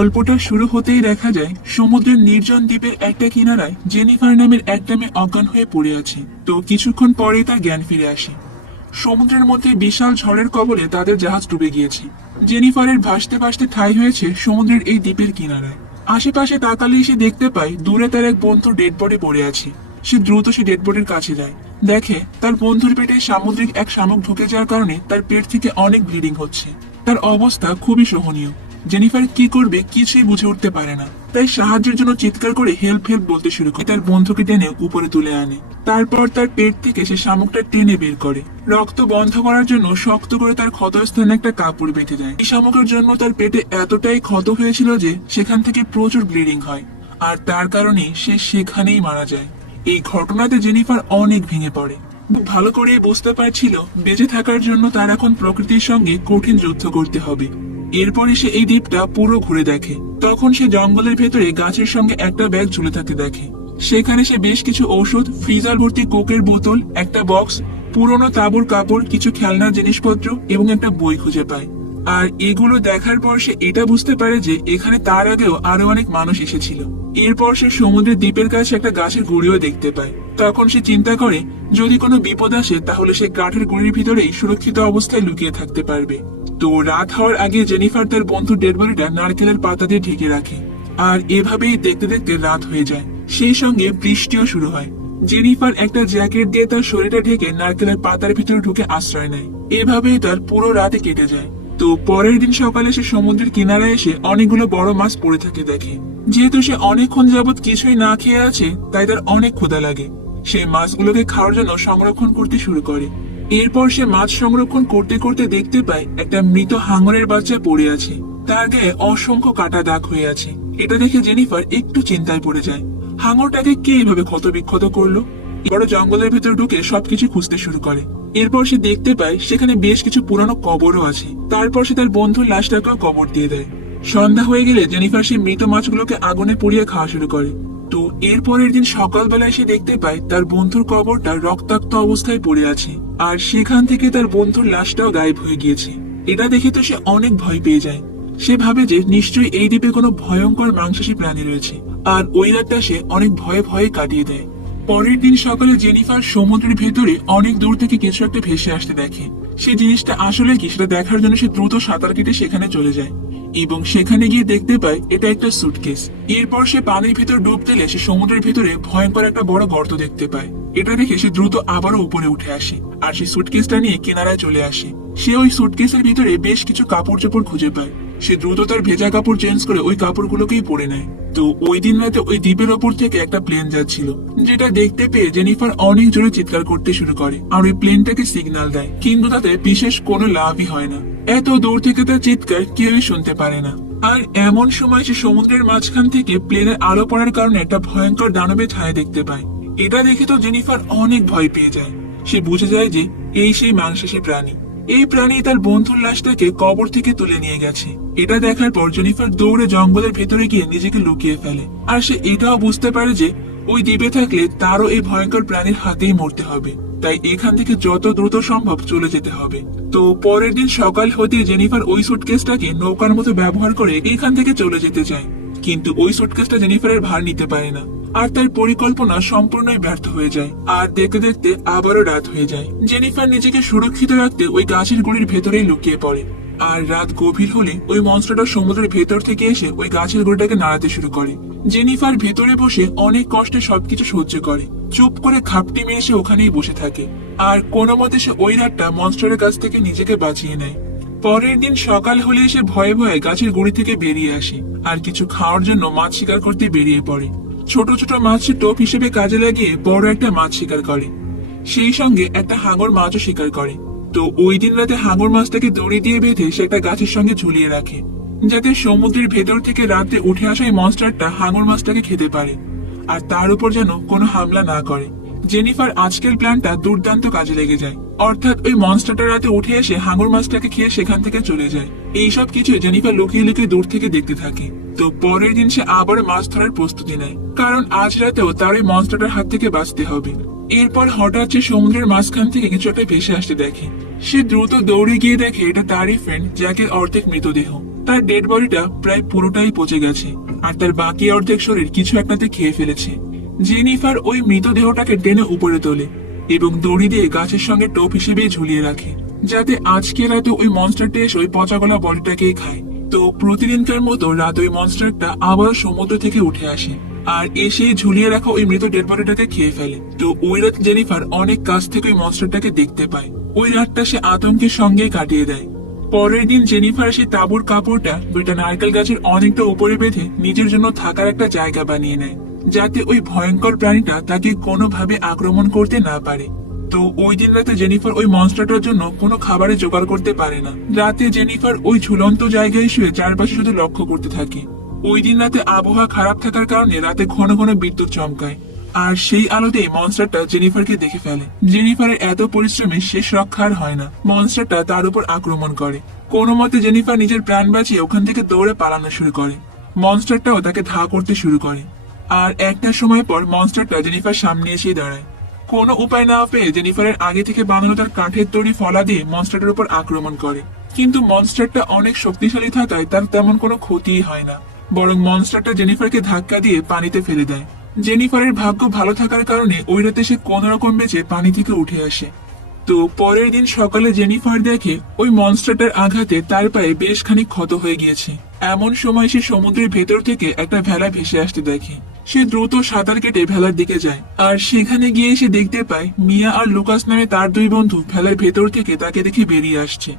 গল্পটা শুরু হতেই দেখা যায় সমুদ্রের নির্জন দ্বীপের একটা কিনারায় জেনিফার নামের একটা মেয়ে অজ্ঞান হয়ে পড়ে আছে। তো কিছুক্ষণ পরেই তার জ্ঞান ফিরে আসে। সমুদ্রের মধ্যে বিশাল ঝড়ের কবলে তাদের জাহাজ ডুবে গিয়েছে। জেনিফারের ভাসতে ভাসতে ঠাঁই হয়েছে সমুদ্রের এই দ্বীপের কিনারায়। আশেপাশে তাকালেই সে দেখতে পায় দূরে তার এক বন্ধু ডেড বডি পড়ে আছে। সে দ্রুত সে ডেড বডির কাছে যায়, দেখে তার বন্ধুর পেটে সামুদ্রিক এক শামুক ঢুকে যাওয়ার কারণে তার পেট থেকে অনেক ব্লিডিং হচ্ছে। তার অবস্থা খুবই শোভনীয়। জেনিফার কি করবে কিছুই বুঝে উঠতে পারে না, তাই সাহায্যের জন্য চিৎকার করে হেল্প হেল্প বলতে শুরু করে তার বন্ধুকে টেনে উপরে তুলে আনে। তারপর তার পেট থেকে সে শামুকটা টেনে বের করে। রক্ত বন্ধ করার জন্য শক্ত করে তার ক্ষতস্থানে একটা কাপড় বেঁধে দেয়। এই শামুকের জন্য তার পেটে এতটাই ক্ষত হয়েছিল যে সেখান থেকে প্রচুর ব্লিডিং হয়, আর তার কারণে সে সেখানেই মারা যায়। এই ঘটনাতে জেনিফার অনেক ভেঙে পড়ে। খুব ভালো করে বুঝতে পারছিল বেঁচে থাকার জন্য তার এখন প্রকৃতির সঙ্গে কঠিন যুদ্ধ করতে হবে। এরপরে সে এই দ্বীপটা পুরো ঘুরে দেখে। তখন সে জঙ্গলের ভেতরে গাছের সঙ্গে একটা ব্যাগ ঝুলে থাকতে দেখে। সেখানে সে বেশ কিছু ঔষধ, ফ্রিজার ভর্তি কোকের বোতল, একটা বক্স, পুরনো তাঁবুর কাপড়, কিছু খেলনার জিনিসপত্র এবং একটা বই খুঁজে পায়। আর এগুলো দেখার পর সে এটা বুঝতে পারে যে এখানে তার আগেও আরো অনেক মানুষ এসেছিল। এরপর সে সমুদ্রের দ্বীপের কাছে একটা গাছের গুঁড়িও দেখতে পায়। তখন সে চিন্তা করে যদি কোনো বিপদ আসে তাহলে সে কাঠের গুঁড়ির ভিতরেই সুরক্ষিত অবস্থায় লুকিয়ে থাকতে পারবে। তো রাত হওয়ার আগে জেনিফার তার বন্ধু ডেড বডিটা নারকেলের পাতা দিয়ে ঢেকে রাখে। আর এভাবেই দেখতে দেখতে রাত হয়ে যায়। সেই সঙ্গে বৃষ্টিও শুরু হয়। জেনিফার একটা জ্যাকেট দিয়ে তার শরীরটা ঢেকে নারকেলের পাতার ভিতরে ঢুকে আশ্রয় নেয়। এভাবেই তার পুরো রাতে কেটে যায়। তো পরের দিন সকালে সে সমুদ্রের কিনারায় এসে অনেকগুলো বড় মাছ পড়ে থাকে দেখে। যেহেতু সে অনেকক্ষণ যাবৎ কিছুই না খেয়ে আছে, তাই তার অনেক ক্ষুধা লাগে। সে মাছগুলোকে খাওয়ার জন্য সংরক্ষণ করতে শুরু করে। এরপর সে মাছ সংরক্ষণ করতে করতে দেখতে পায় একটা মৃত হাঙরের বাচ্চা পড়ে আছে। তার গায়ে অসংখ্য কাটা দাগ হয়ে আছে। এটা দেখে জেনিফার একটু চিন্তায় পড়ে যায়। হাঙরটাকে কে এইভাবে ক্ষত বিক্ষত করলো? বড় জঙ্গলের ভেতর ঢুকে সবকিছু খুঁজতে শুরু করে। এরপর সে দেখতে পায় সেখানে বেশ কিছু পুরানো কবরও আছে। তারপর সে তার বন্ধুর লাশটাকেও কবর দিয়ে দেয়। সন্ধ্যা হয়ে গেলে জেনিফার সেই মৃত মাছগুলোকে আগুনে পুড়িয়ে খাওয়া শুরু করে। তো এরপরের দিন সকালবেলায় সে দেখতে পায় তার বন্ধুর কবরটা রক্তাক্ত অবস্থায় পড়ে আছে, আর সেখান থেকে তার বন্ধুর লাশটাও গায়েব হয়ে গিয়েছে। এটা দেখে তো সে অনেক ভয় পেয়ে যায়। সে ভাবে যে নিশ্চয়ই এই দ্বীপে কোনো ভয়ঙ্কর মাংসাশী প্রাণী রয়েছে, আর ওই রাতটা সে অনেক ভয়ে ভয়ে কাটিয়ে দেয়। পরের দিন সকালে জেনিফার সমুদ্রের ভেতরে অনেক দূর থেকে কিছু একটা ভেসে আসতে দেখে। সে জিনিসটা আসলে কি সেটা দেখার জন্য সে দ্রুত সাঁতার কেটে সেখানে চলে যায় এবং সেখানে গিয়ে দেখতে পায় এটা একটা সুটকেস। এরপর সে পানির ভিতর ডুব দিলে সে সমুদ্রের ভিতরে ভয়ঙ্কর একটা বড় গর্ত দেখতে পায়। এটা দেখে সে দ্রুত আবারও উপরে উঠে আসে আর সেই সুটকেসটা নিয়ে কিনারায় চলে আসে। সে ওই সুটকেসের ভিতরে বেশ কিছু কাপড় চোপড় খুঁজে পায়। সে দ্রুত তার ভেজা কাপড় চেঞ্জ করে ওই কাপড়গুলোকেই পরে নেয়। তো ওই দিন রাতে ওই দ্বীপের ওপর থেকে একটা প্লেন যাচ্ছিল, যেটা দেখতে পেয়ে জেনিফার অনেক জোরে চিৎকার করতে শুরু করে আর ওই প্লেনটাকে সিগন্যাল দেয়, কিন্তু তাতে বিশেষ কোনো লাভই হয় না। এত দূর থেকে তার চিৎকার কেউই শুনতে পারে না। আর এমন সময় সে সমুদ্রের মাঝখান থেকে প্লেনের আলো পড়ার কারণে একটা ভয়ঙ্কর দানবের ছায়া দেখতে পায়। এটা দেখে তো জেনিফার অনেক ভয় পেয়ে যায়। সে বুঝে যায় যে এই সেই মাংসাশী প্রাণী। এই প্রাণী তার বন্ধুর লাশটাকে কবর থেকে তুলে নিয়ে গেছে। এটা দেখার পর জেনিফার দৌড়ে জঙ্গলের ভেতরে গিয়ে নিজেকে লুকিয়ে ফেলে। আর সে এটাও বুঝতে পারে যে ওই দ্বীপে থাকলে তারও এই ভয়ঙ্কর প্রাণীর হাতেই মরতে হবে, তাই এখান থেকে যত দ্রুত সম্ভব চলে যেতে হবে। তো পরের দিন সকাল হতে জেনিফার ওই সুটকেসটাকে নৌকার মতো ব্যবহার করে এখান থেকে চলে যেতে চায়, কিন্তু ওই সুটকেসটা জেনিফারের ভার নিতে পারে না, আর তার পরিকল্পনা সম্পূর্ণই ব্যর্থ হয়ে যায়। আর দেখতে দেখতে আবারও রাত হয়ে যায়। জেনিফার নিজেকে সুরক্ষিত রাখতে ওই গাছের গুড়ির ভেতরেই লুকিয়ে পড়ে। আর রাত গভীর হলে ওই মনস্টারটা সমুদ্রের ভেতর থেকে এসে ওই গাছের গুড়িটাকে নাড়াতে শুরু করে। জেনিফার ভেতরে বসে অনেক কষ্টে সবকিছু সহ্য করে, চুপ করে খাপটি মেরে সে ওখানেই বসে থাকে। আর কোনো মতে সে ওই রাতটা মনস্টারের কাছ থেকে নিজেকে বাঁচিয়ে নেয়। পরের দিন সকাল হলে সে ভয়ে ভয়ে গাছের গুড়ি থেকে বেরিয়ে আসে আর কিছু খাওয়ার জন্য মাছ শিকার করতে বেরিয়ে পড়ে। ছোট ছোট মাছের টোপ হিসেবে কাজে লাগিয়ে বড় একটা মাছ শিকার করে, সেই সঙ্গে একটা হাঙর মাছও শিকার করে। তো ওই দিন রাতে হাঙর মাছটাকে দড়ি দিয়ে বেঁধে সে একটা গাছের সঙ্গে ঝুলিয়ে রাখে, যাতে সমুদ্রের ভেতর থেকে রাতে উঠে আসা এই মনস্টারটা হাঙর মাছটাকে খেতে পারে আর তার উপর যেন কোনো হামলা না করে। জেনিফার আজকের প্ল্যানটা দুর্দান্ত কাজে লেগে যায়। অর্থাৎ ওই মনস্টারটা রাতে উঠে এসে হাঙর মাছটাকে খেয়ে সেখান থেকে চলে যায়। এইসব কিছু জেনিফার লুকিয়ে লুকিয়ে দূর থেকে দেখতে থাকে। তো পরের দিন সে আবার মাছ ধরার প্রস্তুতি নেয়, কারণ আজ রাতেও তার ওই মনস্টারটার হাত থেকে বাঁচতে হবে। এরপর হঠাৎ সে সমুদ্রের মাঝখান থেকে কিছু একটা ভেসে আসতে দেখে। সে দ্রুত দৌড়ে গিয়ে দেখে এটা তারই ফ্রেন্ড জ্যাকের অর্ধেক মৃতদেহ। তার ডেড বডিটা প্রায় পুরোটাই পচে গেছে, আর তার বাকি অর্ধেক শরীর কিছু একটাতে খেয়ে ফেলেছে। জেনিফার ওই মৃতদেহটাকে টেনে উপরে তোলে এবং দড়ি দিয়ে গাছের সঙ্গে টোপ হিসেবে ঝুলিয়ে রাখে, যাতে আজকে রাতে ওই মনস্টারটা এসে ওই পচাগলা বডিটাকেই খায়। তো প্রতিদিনকার মতো রাত ওই মনস্টারটা আবার সমুদ্র থেকে উঠে আসে আর এসে ঝুলিয়ে রাখা ওই মৃত ডেড বডিটাকে খেয়ে ফেলে। তো ওই রাত জেনিফার অনেক কাছ থেকে ওই মনস্টারটাকে দেখতে পায়। ওই রাতটা সে আতঙ্কের সঙ্গে কাটিয়ে দেয়। পরের দিন জেনিফার সেই তাঁবুর কাপড়টা দুইটা নারকেল গাছের অনেকটা উপরে বেঁধে নিজের জন্য থাকার একটা জায়গা বানিয়ে নেয়, যাতে ওই ভয়ঙ্কর প্রাণীটা তাকে কোনোভাবে আক্রমণ করতে না পারে। তো ওই দিন রাতে জেনিফার ওই মনস্টারটার জন্য কোনো খাবারের জোগাড় করতে পারে না। রাতে জেনিফার ওই ঝুলন্ত জায়গায় শুয়ে চারপাশে শুধু লক্ষ্য করতে থাকে। ওই দিন রাতে আবহাওয়া খারাপ থাকার কারণে রাতে ঘন ঘন বিদ্যুৎ চমকায়, আর সেই আলোতেই মনস্টারটা জেনিফারকে দেখে ফেলে। জেনিফারের এত পরিশ্রমে শেষ রক্ষা আর হয় না, মনস্টারটা তার উপর আক্রমণ করে। কোনো মতে জেনিফার নিজের প্রাণ বাঁচিয়ে ওখান থেকে দৌড়ে পালানো শুরু করে। মনস্টারটাও তাকে ধা করতে শুরু করে, আর একটা সময় পর মনস্টারটা জেনিফার সামনে এসে দাঁড়ায়। কোনো উপায় না পেয়ে জেনিফারের আগে থেকে বানানো তার কাঠের তৈরি ফলা দিয়ে মনস্টারটার উপর আক্রমণ করে, কিন্তু মনস্টারটা অনেক শক্তিশালী থাকায় তার তেমন কোনো ক্ষতিই হয় না, বরং মনস্টারটা জেনিফারকে ধাক্কা দিয়ে পানিতে ফেলে দেয়। জেনিফারের ভাগ্য ভালো থাকার কারণে ওই রাতে সে কোন রকম বেঁচে পানি থেকে উঠে আসে। তো পরের দিন সকালে জেনিফার দেখে ওই মনস্টারটার আঘাতে তার পায়ে বেশ খানিক ক্ষত হয়ে গিয়েছে। এমন সময় সে সমুদ্রের ভেতর থেকে একটা ভেলা ভেসে আসতে দেখে। সে দ্রুত সাঁতার কেটে ভেলার দিকে যায়, আর সেখানে গিয়ে সে দেখতে পায় মিয়া আর লুকাস নামে তার দুই বন্ধু ভেলার ভেতর থেকে তাকে দেখে বেরিয়ে আসছে।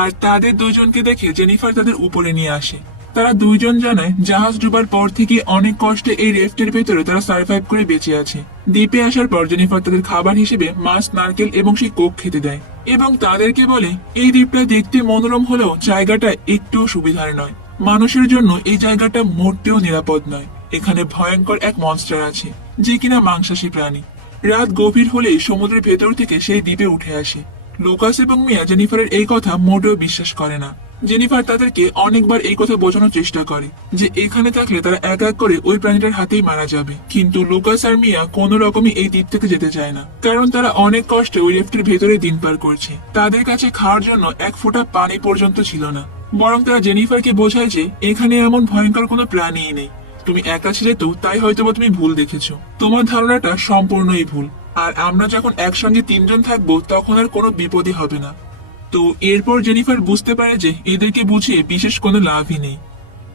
আর তাদের দুইজনকে দেখে জেনিফার তাদের উপরে নিয়ে আসে। তারা দুইজন জানায় জাহাজ ডুবার পর থেকে অনেক কষ্টে এই রেফটের ভেতরে তারা সার্ভাইভ করে বেঁচে আছে। দ্বীপে আসার পর জেনিফার তাদের খাবার হিসেবে মাছ, নারকেল এবং সেই কোক খেতে দেয়, এবং তাদেরকে বলে এই দ্বীপটা দেখতে মনোরম হলেও জায়গাটা একটুও সুবিধার নয়। মানুষের জন্য এই জায়গাটা মোটেও নিরাপদ নয়। এখানে ভয়ঙ্কর এক মনস্টার আছে, যে কিনা মাংসাশী প্রাণী। রাত গভীর হলেই সমুদ্রের ভেতর থেকে সেই দ্বীপে উঠে আসে। লুকাস এবং মিয়া জেনিফারের এই কথা মোটেও বিশ্বাস করে না। জেনিফার তাদেরকে অনেকবার এই কথা বোঝানোর চেষ্টা করে যে এখানে থাকলে তারা এক এক করে ওই প্রাণীটার হাতেই মারা যাবে, কিন্তু লুকাস আর মিয়া কোনো রকমই এই দ্বীপ থেকে যেতে চায় না, কারণ তারা অনেক কষ্টে ওই রেফটের ভেতরে দিন পার করছে। তাদের কাছে খাওয়ার জন্য এক ফোঁটা পানি পর্যন্ত ছিল না, বরং তারা জেনিফারকে বোঝায় যে এখানে এমন ভয়ঙ্কর কোনো প্রাণীই নেই। তুমি একা ছিলে তো, তাই হয়তোবা তুমি ভুল দেখেছো। তোমার ধারণাটা সম্পূর্ণই ভুল, আর আমরা যখন একসঙ্গে তিনজন থাকবো তখন আর কোনো বিপদই হবে না। তো এরপর জেনিফার বুঝতে পারে যে এদেরকে বুঝিয়ে বিশেষ কোনো লাভই নেই।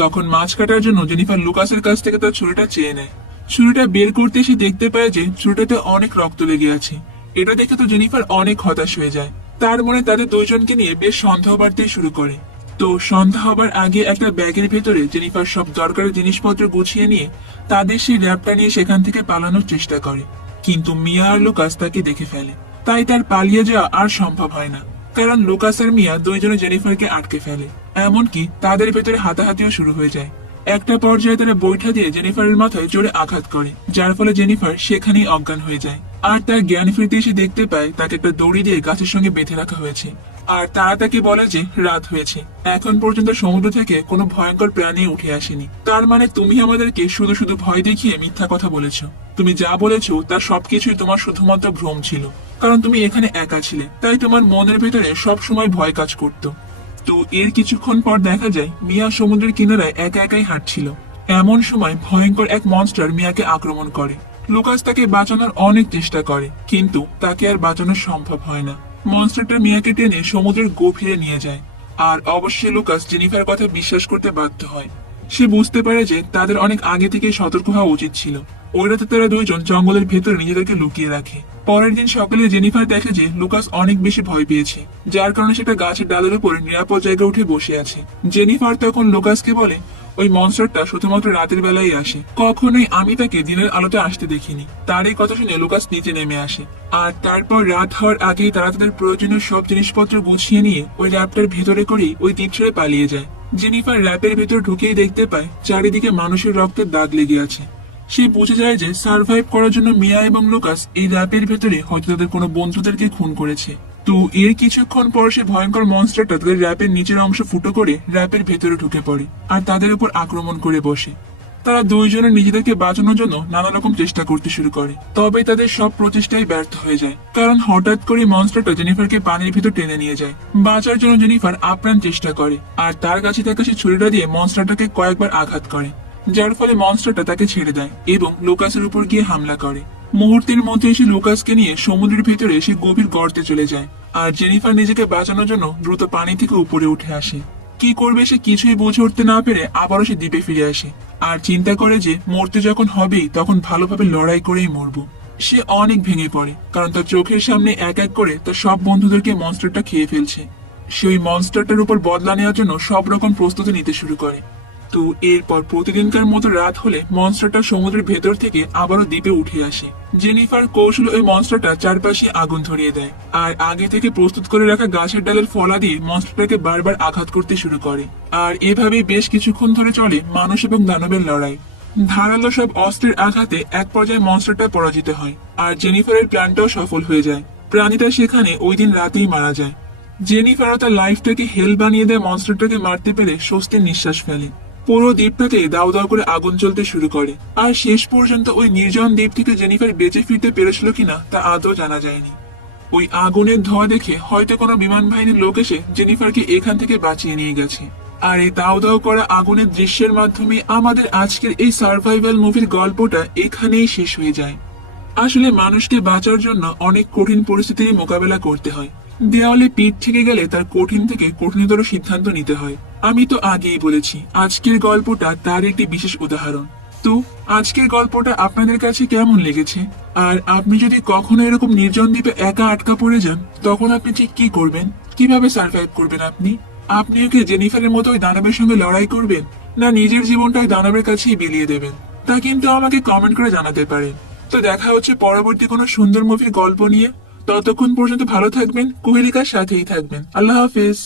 তখন মাছ কাটার জন্য জেনিফার লুকাসের কাছ থেকে তার ছুরিটা চেয়ে নেয়। ছুরিটা বের করতে এসে দেখতে পায় যে ছুরিটাতে অনেক রক্ত লেগে আছে। এটা দেখে তো জেনিফার অনেক হতাশ হয়ে যায়। তার মনে তাদের দুইজনকে নিয়ে বেশ সন্দেহ বাড়তে শুরু করে। তো সন্ধ্যা হবার আগে একটা ব্যাগের ভেতরে জেনিফার সব দরকারি জিনিসপত্র গুছিয়ে নিয়ে তাদের সেই র্যাপটা নিয়ে সেখান থেকে পালানোর চেষ্টা করে, কিন্তু মিয়া আর লুকাস তাকে দেখে ফেলে। তাই তার পালিয়ে যাওয়া আর সম্ভব হয় না, কারণ লুকাস আর মিয়া দুইজনে জেনিফারকে আটকে ফেলে। এমনকি তাদের ভেতরে হাতাহাতিও শুরু হয়ে যায়। একটা পর্যায়ে তারা বৈঠা দিয়ে জেনিফারের মাথায় জোরে আঘাত করে, যার ফলে জেনিফার সেখানেই অজ্ঞান হয়ে যায়। আর তার জ্ঞান ফিরতে এসে দেখতে পায় তাকে একটা দড়ি দিয়ে গাছের সঙ্গে বেঁধে রাখা হয়েছে। আর তারা তাকে বলে যে রাত হয়েছে, এখন পর্যন্ত সমুদ্র থেকে কোনো ভয়ঙ্কর প্রাণী উঠে আসেনি। তার মানে তুমি আমাদেরকে শুধু শুধু ভয় দেখিয়ে মিথ্যা কথা বলেছো। তুমি যা বলেছো তার সবকিছুই তোমার শুধুমাত্র ভ্রম ছিল, কারণ তুমি এখানে একা ছিলে, তাই তোমার মনের ভেতরে সব সময় ভয় কাজ করতো। তো এর কিছুক্ষণ পর দেখা যায় মিয়া সমুদ্রের কিনারায় একা একাই হাঁটছিল। এমন সময় ভয়ঙ্কর এক মনস্টার মিয়াকে আক্রমণ করে। লুকাস তাকে বাঁচানোর অনেক চেষ্টা করে, কিন্তু তাকে আর বাঁচানো সম্ভব হয় না। মনস্টারটা মিয়াকে টেনে সমুদ্রের গভীরে নিয়ে যায়, আর অবশ্যই লুকাস জেনিফার কথা বিশ্বাস করতে বাধ্য হয়। সে বুঝতে পারে যে তাদের অনেক আগে থেকে সতর্ক হওয়া উচিত ছিল। ওই রাতে তারা দুইজন জঙ্গলের ভেতরে নিজেদেরকে লুকিয়ে রাখে। পরের দিন সকালে জেনিফার দেখে যে লুকাস অনেক বেশি ভয় পেয়েছে, যার কারণে সে একটা গাছের ডালের উপরে নিরাপদ জায়গায় উঠে বসে আছে। জেনিফার তখন লুকাসকে বলে ওই মনস্টারটা শুধুমাত্র রাতের বেলায় আসে, কখনোই আমি তাকে দিনের আলোতে আসতে দেখিনি। তার এই কথা শুনে লুকাস নিচে নেমে আসে, আর তারপর রাত হওয়ার আগেই তারা তাদের প্রয়োজনীয় সব জিনিসপত্র গুছিয়ে নিয়ে ওই র্যাপটার ভেতরে করেই ওই দ্বীপ ছেড়ে পালিয়ে যায়। জেনিফার র্যাপের ভেতর ঢুকেই দেখতে পায় চারিদিকে মানুষের রক্তের দাগ লেগে আছে। সে বুঝে যায় যে সার্ভাইভ করার জন্য মিয়া এবং লুকাস এই র্যাপের ভেতরে হয়তো তাদের কোনো বন্ধুদেরকে খুন করেছে। তো এর কিছুক্ষণ পর সে ভয়ঙ্কর মনস্টারটা তাদের র্যাপের নিচের অংশ ফুটো করে র্যাপের ভেতরে ঢুকে পড়ে আর তাদের উপর আক্রমণ করে বসে। তারা দুইজনে নিজেদেরকে বাঁচানোর জন্য নানা রকম চেষ্টা করতে শুরু করে, তবে তাদের সব প্রচেষ্টাই ব্যর্থ হয়ে যায়, কারণ হঠাৎ করে মনস্টারটা জেনিফারকে পানির ভিতর টেনে নিয়ে যায়। বাঁচার জন্য জেনিফার আপ্রাণ চেষ্টা করে, আর তার কাছে থাকা সে ছুরিটা দিয়ে মনস্টারটাকে কয়েকবার আঘাত করে, যার ফলে মনস্টারটা তাকে ছেড়ে দেয় এবং লুকাসের উপর গিয়ে হামলা করে। মুহূর্তের মধ্যে এসে লুকাসকে নিয়ে সমুদ্রের ভিতরে এসে গভীর গর্তে চলে যায়, আর জেনিফার নিজেকে বাঁচানোর জন্য দ্রুত পানি থেকে উপরে উঠে আসে। কি করবে সে কিছুই বুঝে উঠতে না পেরে আবারও সে দ্বীপে ফিরে আসে, আর চিন্তা করে যে মরতে যখন হবেই তখন ভালোভাবে লড়াই করেই মরবো। সে অনেক ভেঙে পড়ে, কারণ তার চোখের সামনে এক এক করে তার সব বন্ধুদেরকে মনস্টারটা খেয়ে ফেলছে। সে ওই মনস্টারটার উপর বদলা নেওয়ার জন্য সব রকম প্রস্তুতি নিতে শুরু করে। তো এরপর প্রতিদিনকার মতো রাত হলে মনস্টারটা সমুদ্রের ভেতর থেকে আবারও দ্বীপে উঠে আসে। জেনিফার কৌশল ওই মনস্টারটা চারপাশে আগুন ধরিয়ে দেয়, আর আগে থেকে প্রস্তুত করে রাখা গাছের ডালের ফলা দিয়ে মনস্টারটাকে বারবার আঘাত করতে শুরু করে। আর এভাবেই বেশ কিছুক্ষণ ধরে চলে মানুষ এবং দানবের লড়াই। ধারালো সব অস্ত্রের আঘাতে এক পর্যায়ে মনস্টারটা পরাজিত হয়, আর জেনিফারের প্ল্যানটাও সফল হয়ে যায়। প্রাণীটা সেখানে ওই দিন রাতেই মারা যায়। জেনিফারও তার লাইফটাকে হেল বানিয়ে দেয় মনস্টারটাকে মারতে পেরে স্বস্তির নিঃশ্বাস ফেলে। পুরো দ্বীপটাকে দাউ দাউ করে আগুন জ্বলতে শুরু করে, আর শেষ পর্যন্ত ওই নির্জন দ্বীপ থেকে জেনিফার বেঁচে ফিরতে পেরেছিল কিনা তা আদৌ জানা যায়নি। ওই আগুনের ধোঁয়া দেখে হয়তো কোনো বিমান বাহিনীর লোক এসে জেনিফারকে এখান থেকে বাঁচিয়ে নিয়ে গেছে। আর এই দাউ দাউ করা আগুনের দৃশ্যের মাধ্যমে আমাদের আজকের এই সার্ভাইভাল মুভির গল্পটা এখানেই শেষ হয়ে যায়। আসলে মানুষকে বাঁচার জন্য অনেক কঠিন পরিস্থিতির মোকাবেলা করতে হয়। দেওয়ালে পিঠ থেকে গেলে তার কঠিন থেকে কঠিনতর সিদ্ধান্ত নিতে হয়। আমি তো আগেই বলেছি আজকের গল্পটা তার একটি বিশেষ উদাহরণ। তো আজকের গল্পটা আপনাদের কাছে কেমন লেগেছে? আর আপনি যদি কখনো এরকম নির্জন দ্বীপে একা আটকা পড়ে যান, তখন আপনি ঠিক কি করবেন? কিভাবে সার্ভাইভ করবেন আপনিও কি জেনিফারের মতো ওই দানবের সঙ্গে লড়াই করবেন, না নিজের জীবনটা ওই দানবের কাছেই বিলিয়ে দেবেন? তা কিন্তু আমাকে কমেন্ট করে জানাতে পারেন। তো দেখা হচ্ছে পরবর্তী কোনো সুন্দর মুভির গল্প নিয়ে। ততক্ষণ পর্যন্ত ভালো থাকবেন, কুহেলিকার সাথেই থাকবেন। আল্লাহ হাফেজ।